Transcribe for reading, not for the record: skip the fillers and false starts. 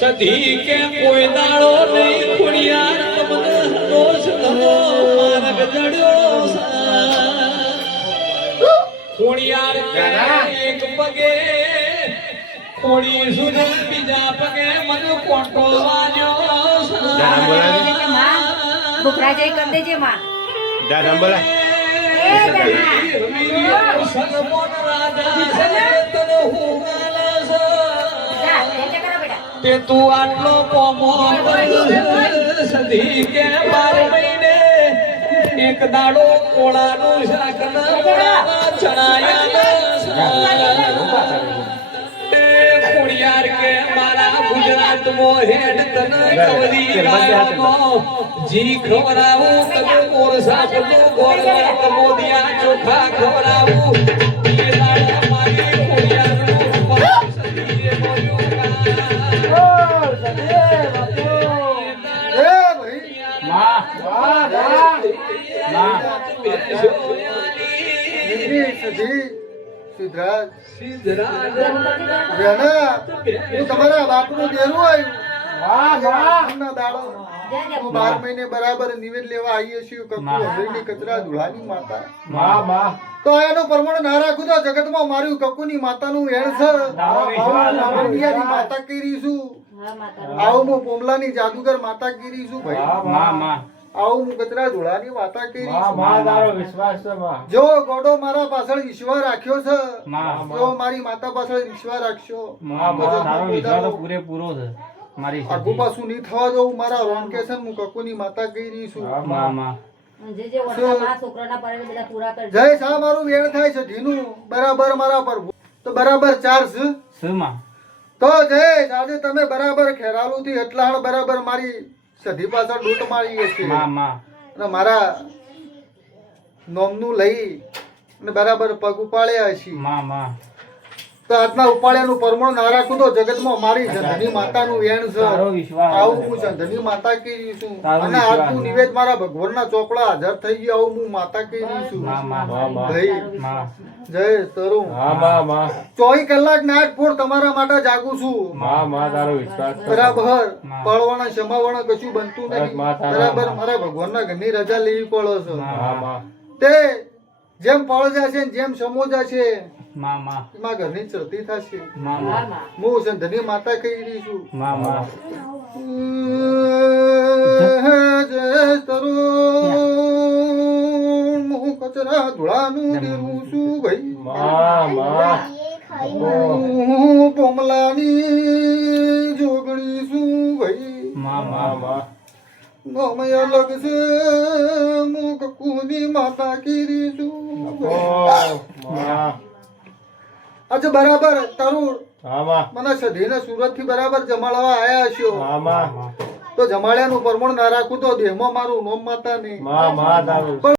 સધી કે કોઈ દાડો નહીં ખોડિયાર તમને દોષ ધરો માર્ગ જડ્યો ખોડિયાર એક પગે ખોડી સુધી બીજા પગે મને કોટો વાજ્યો બુકરા જઈ કર દેજે માં દાદા બોલા એ દાદા સનમોન રાજા તને હું ગાલા જા એટલે કરો બેટા તે તું આટલો કોમો સધી કે 12 મહિને એક દાડો કોળાનું શાક ના ચણાયા ખોડિયાર કે મારા ગુજરાતમાં હેડ તને કવરી ગાયનો જી ખવરાવું તને મોર સાકતો ગોળ મોદિયા ચોખા ખવરાવું એ દાડા મારી ખોડિયારનું સધીએ બોલ્યો તમારા બાપનું દેરું આવ્યું 12 મહિને બરાબર નિવેદ લેવા આવીએ છીએ કચરા ધુળાની માતા તો એનો પ્રમાણ ના રાખું તો જગતમાં માર્યું કકુની માતાનું વેણ છે માતા કરી છું આવું હું પોમલાની જાદુગર માતા કરી છું ભાઈ આવું હું કચરા ધોળાની માતા કરી જો ગોડો મારા પાછળ વિશ્વાસ રાખ્યો છે જો મારી માતા પાછળ વિશ્વાસ રાખશો પૂરેપૂરો છે મારી આગુ પાછું નહીં થવા દઉં મારા રોનકેશન હું કકુની માતા કરી છું જે જે વડના છોકરાના પરમે બધા પૂરા કરજો જય સા મારું વેણ થાય છે ઢીનું બરાબર મારા પર તો બરાબર 4 છે તો જય આજે તમે બરાબર ખેરાલુ થી એટલાણ બરાબર મારી સધી પાછળ ડૂટ મારી છે અને મારા નોમનું લઈ અને બરાબર પગ ઉપાડ્યા છે તો આજના ઉપાડ્યાનું પરમણ ના રાખું તો જગતમાં મારી ધની માતાનું વેણ છે આવું હું ધની માતા કરી છું અને આજનું નિવેદ મારા ભગવાનના ચોકડા હાજર થઈ ગયા આવું હું માતા કરી છું ભાઈ જય તરું 24 કલાક નાટ ફોડ તમારા માટે જાગું છું બરાબર પળવાના સમાવાના કશું બનતું નથી બરાબર મારા ભગવાનના ઘરની રજા લેવી પડે છે તે જેમ પળ જશે જેમ સમો જશે એમાં ઘરની ચડતી થશે હું ધની માતા કહી રહી છું જય તરુણ હું કચરા ધોળાનું દેવું છું ભાઈ હું પોમલાની જોગણી છું ભાઈ ગમય અલગ છે હું કકુની માતા કીરી છું આજે બરાબર તરુણ મને સધીને સુરત થી બરાબર જમાડવા આયા છો તો જમાડ્યાનું પ્રમાણ ના રાખું તો દેહમાં મારું નોમ માતા નહીં